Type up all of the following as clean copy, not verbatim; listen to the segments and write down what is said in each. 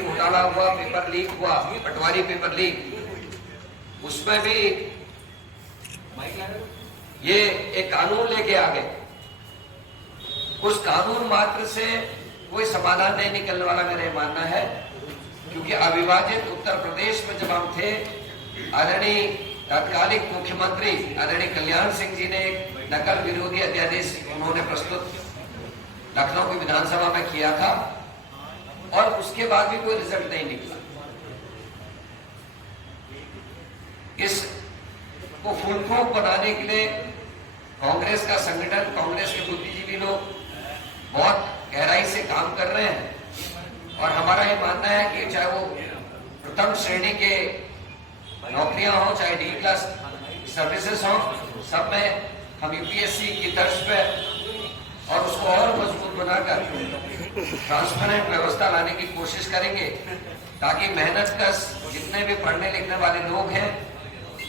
घोटाला हुआ, paper leak हुआ, पटवारी पेपर लीक, उसमें भी ये एक कानून लेके आ गए। उस कानून मात्र से कोई समाधान नहीं निकलने वाला मेरा मानना है, क्योंकि अविभाजित उत्तर प्रदेश में जब हम थे, आदरणीय तत्कालिक मुख्यमंत्री आदरणीय कल्याण सिंह जी ने एक नकल विरोधी अध्यादेश उन्होंने प्रस्तुत लखनऊ की विधानसभा में किया था, और उसके बाद भी कोई रिजल्ट नहीं निकला। इस को फूलफोक बनाने के लिए कांग्रेस का संगठन, कांग्रेस के बुद्धिजीवी लोग बहुत गहराई से काम कर रहे हैं, और हमारा ये मानना है कि चाहे वो प्रथम श्रेणी के नौकरियां हो, चाहे डी क्लास सर्विसेज हो, सब में हम यूपीएससी की तर्ज पे और उसको और मजबूत बनाकर ट्रांसपेरेंट व्यवस्था लाने की कोशिश करेंगे, ताकि मेहनत कश जितने भी पढ़ने लिखने वाले लोग हैं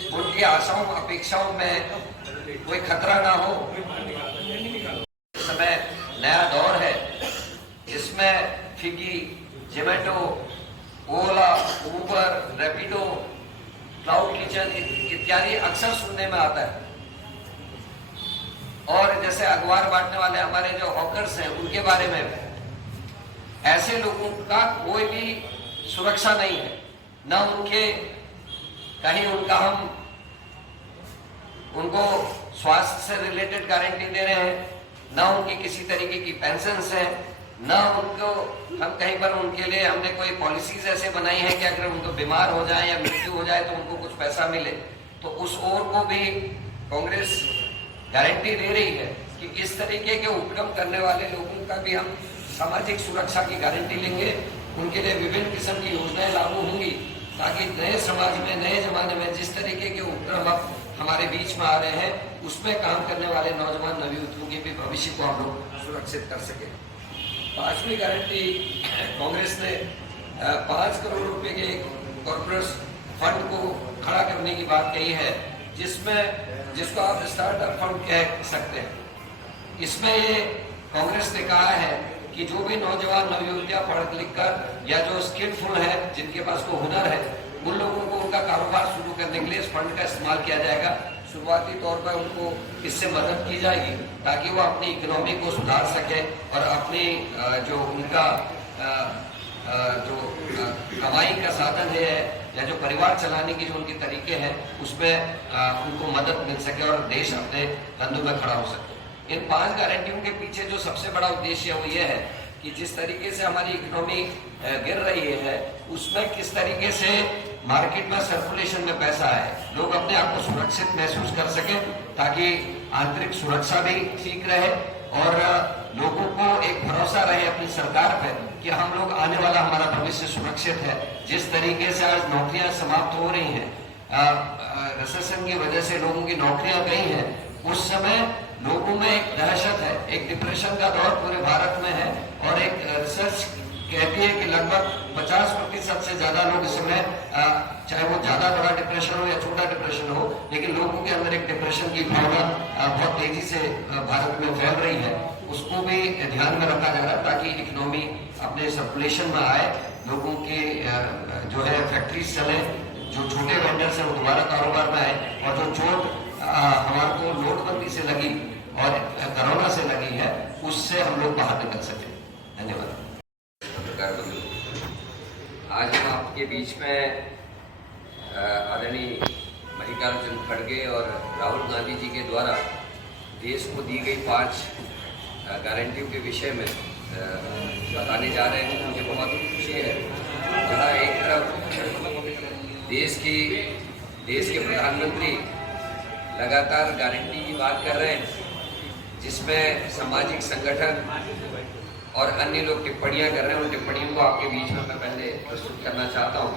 उनकी आशाओं अपेक्षाओं में कोई खतरा ना हो। इस समय नया दौर है जिसमें स्विगी, जोमैटो, ओला, उबर, रैपिडो, क्लाउड किचन इत्यादि अक्सर सुनने में आता है। और जैसे अखबार बांटने वाले हमारे जो हॉकर्स हैं, उनके बारे में ऐसे लोगों का कोई भी सुरक्षा नहीं है, न उनके कहीं हम उनको स्वास्थ्य से रिलेटेड गारंटी दे रहे हैं, न उनकी किसी तरीके की पेंशन है, न उनको हम कहीं पर उनके लिए हमने कोई पॉलिसीज ऐसे बनाई है कि अगर उनको बीमार हो जाए या मृत्यु हो जाए तो उनको कुछ पैसा मिले। तो उस ओर को भी कांग्रेस गारंटी दे रही है कि इस तरीके के उपक्रम करने वाले लोगों का भी हम सामाजिक सुरक्षा की गारंटी लेंगे। उनके लिए विभिन्न किस्म की योजनाएं लागू होंगी, ताकि नए समाज में, नए जमाने में जिस तरीके के उपक्रम अब हमारे बीच में आ रहे हैं, उसमें काम करने वाले नौजवान नवयुवकों के भी भविष्य को हम लोग सुरक्षित कर सके। पांचवी गारंटी, कांग्रेस ने 5 करोड़ रुपए के कॉर्पोरेट फंड को खड़ा करने की बात कही है, जिसको आप स्टार्टअप फंड कह सकते हैं। इसमें ये कांग्रेस ने कहा है कि जो भी नौजवान नवयुवतियां पढ़ लिख कर या जो स्किलफुल है, जिनके पास को हुनर है, उन लोगों को उनका कारोबार शुरू करने के लिए इस फंड का इस्तेमाल किया जाएगा। शुरुआती तौर पर उनको इससे मदद की जाएगी ताकि वो अपनी इकोनॉमी को सुधार सके और अपनी जो उनका जो कमाई का साधन है या जो परिवार चलाने की जो उनके तरीके हैं, उसमें उनको मदद मिल सके और देश अपने कंधों में खड़ा हो सके। इन 5 गारंटियों के पीछे जो सबसे बड़ा उद्देश्य है वो ये है कि जिस तरीके से हमारी इकोनॉमी गिर रही है, उसमें किस तरीके से मार्केट में सर्कुलेशन में पैसा है, लोग अपने आप को सुरक्षित महसूस कर सके, ताकि आंतरिक सुरक्षा भी ठीक रहे और लोगों को एक भरोसा रहे अपनी सरकार पे कि हम लोग आने वाला हमारा भविष्य सुरक्षित है। जिस तरीके से आज नौकरियां समाप्त हो रही हैं, रिसेशन की वजह से लोगों की नौकरियां गई हैं, उस समय लोगों में एक दहशत है, एक डिप्रेशन का दौर पूरे भारत में है, और एक रिसर्च कहती है कि लगभग 50% से ज्यादा लोग इस समय, चाहे वो ज्यादा बड़ा डिप्रेशन हो या छोटा डिप्रेशन हो, लेकिन लोगों के अंदर एक डिप्रेशन की भावना बहुत तेजी से भारत में फैल रही है। उसको भी ध्यान में रखा जा रहा है ताकि इकोनॉमी अपने सर्कुलेशन में आए, लोगों के जो है फैक्ट्रीज चले, जो छोटे वेंडर्स हैं वो दोबारा कारोबार में आए, और जो चोट हमारे को नोटबंदी से लगी और कोरोना से लगी है, उससे हम लोग बाहर निकल सके। धन्यवाद। आज हम आपके बीच में आदरणीय मल्लिकार्जुन खड़गे और राहुल गांधी जी के द्वारा देश को दी गई 5 गारंटियों के विषय में बताने जा रहे हैं। मुझे बहुत खुशी है, जहाँ एक तरफ देश के प्रधानमंत्री लगातार गारंटी की बात कर रहे हैं, जिसमें सामाजिक संगठन और अन्य लोग टिप्पणियां कर रहे हैं। उन टिप्पणियों को आपके बीच में मैं पहले प्रस्तुत करना चाहता हूं।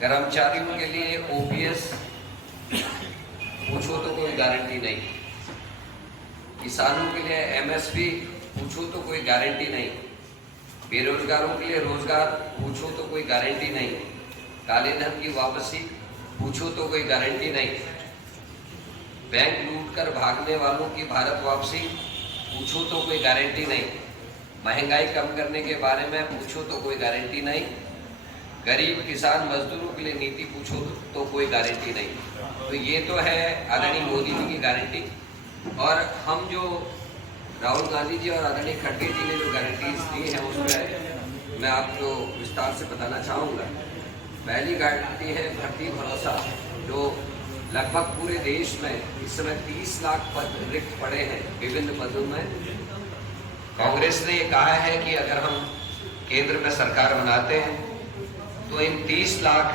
कर्मचारियों के लिए ओपीएस पूछो तो कोई गारंटी नहीं, किसानों के लिए एमएसपी पूछो तो कोई गारंटी नहीं, बेरोजगारों के लिए रोजगार पूछो तो कोई गारंटी नहीं, काले धन की वापसी पूछो तो कोई गारंटी नहीं, बैंक लूटकर भागने वालों की भारत वापसी पूछो तो कोई गारंटी नहीं, महंगाई कम करने के बारे में पूछो तो कोई गारंटी नहीं, गरीब किसान मजदूरों के लिए नीति पूछो तो कोई गारंटी नहीं। तो ये तो है आदरणीय मोदी जी की गारंटी। और हम जो राहुल गांधी जी और आदरणीय खड़गे जी ने जो गारंटीज दी हैं उसमें मैं आपको विस्तार से बताना चाहूँगा। पहली गारंटी है भर्ती भरोसा, जो लगभग पूरे देश में इस समय 30 लाख पद रिक्त पड़े हैं विभिन्न पदों में। कांग्रेस ने ये कहा है कि अगर हम केंद्र में सरकार बनाते हैं तो इन 30 लाख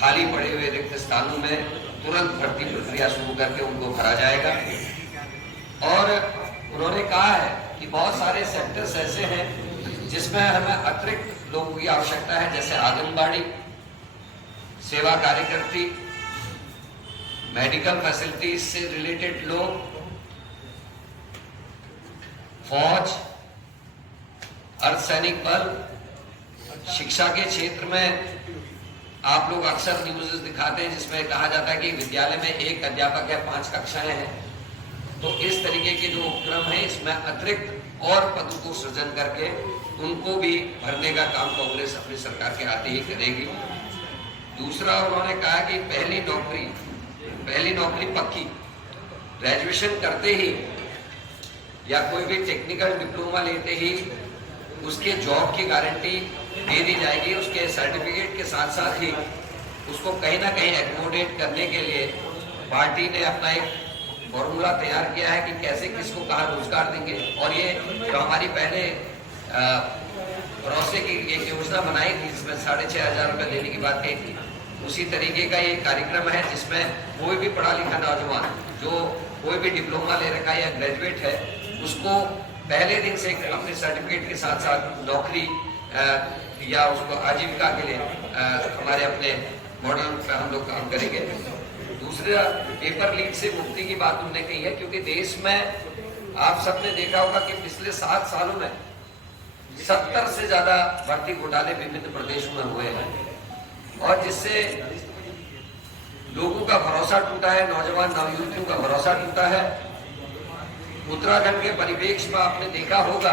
खाली पड़े हुए रिक्त स्थानों में तुरंत भर्ती प्रक्रिया शुरू करके उनको भरा जाएगा। और उन्होंने कहा है कि बहुत सारे सेक्टर्स ऐसे हैं जिसमें हमें अतिरिक्त लोगों की आवश्यकता है, जैसे आंगनबाड़ी, सेवा कार्यकर्ती, मेडिकल फैसिलिटीज से रिलेटेड लोग, फौज, अर्धसैनिक बल, शिक्षा के क्षेत्र में आप लोग अक्सर न्यूज़ दिखाते हैं जिसमें कहा जाता है कि विद्यालय में 1 अध्यापक है, 5 कक्षाएं हैं। तो इस तरीके के जो उपक्रम है इसमें अतिरिक्त और पदों को सृजन करके उनको भी भरने का काम कांग्रेस अपनी सरकार के आते ही करेगी। दूसरा, उन्होंने कहा कि पहली नौकरी पक्की, ग्रेजुएशन करते ही या कोई भी टेक्निकल डिप्लोमा लेते ही उसके जॉब की गारंटी दे दी जाएगी। उसके सर्टिफिकेट के साथ साथ ही उसको कहीं ना कहीं एकोमोडेट करने के लिए पार्टी ने अपना एक फॉर्मूला तैयार किया है कि कैसे किसको कहाँ रोजगार देंगे। और ये जो हमारी पहले भरोसे की एक योजना बनाई थी जिसमें 6,500 रुपये देने की बात कही थी, उसी तरीके का ये कार्यक्रम है जिसमें कोई भी पढ़ा लिखा नौजवान जो कोई भी डिप्लोमा ले रखा है या ग्रेजुएट है उसको पहले दिन से अपने सर्टिफिकेट के साथ साथ नौकरी या उसको आजीविका के लिए हमारे अपने मॉडल पर हम लोग काम करेंगे। दूसरा, पेपर लीक से मुक्ति की बात उन्होंने कही है, क्योंकि देश में आप सबने देखा होगा कि पिछले 7 सालों में 70 से ज्यादा भर्ती घोटाले विभिन्न प्रदेशों में हुए हैं और जिससे लोगों का भरोसा टूटा है, नौजवान नवयुवतियों का भरोसा टूटा है। उत्तराखंड के परिप्रेक्ष्य में आपने देखा होगा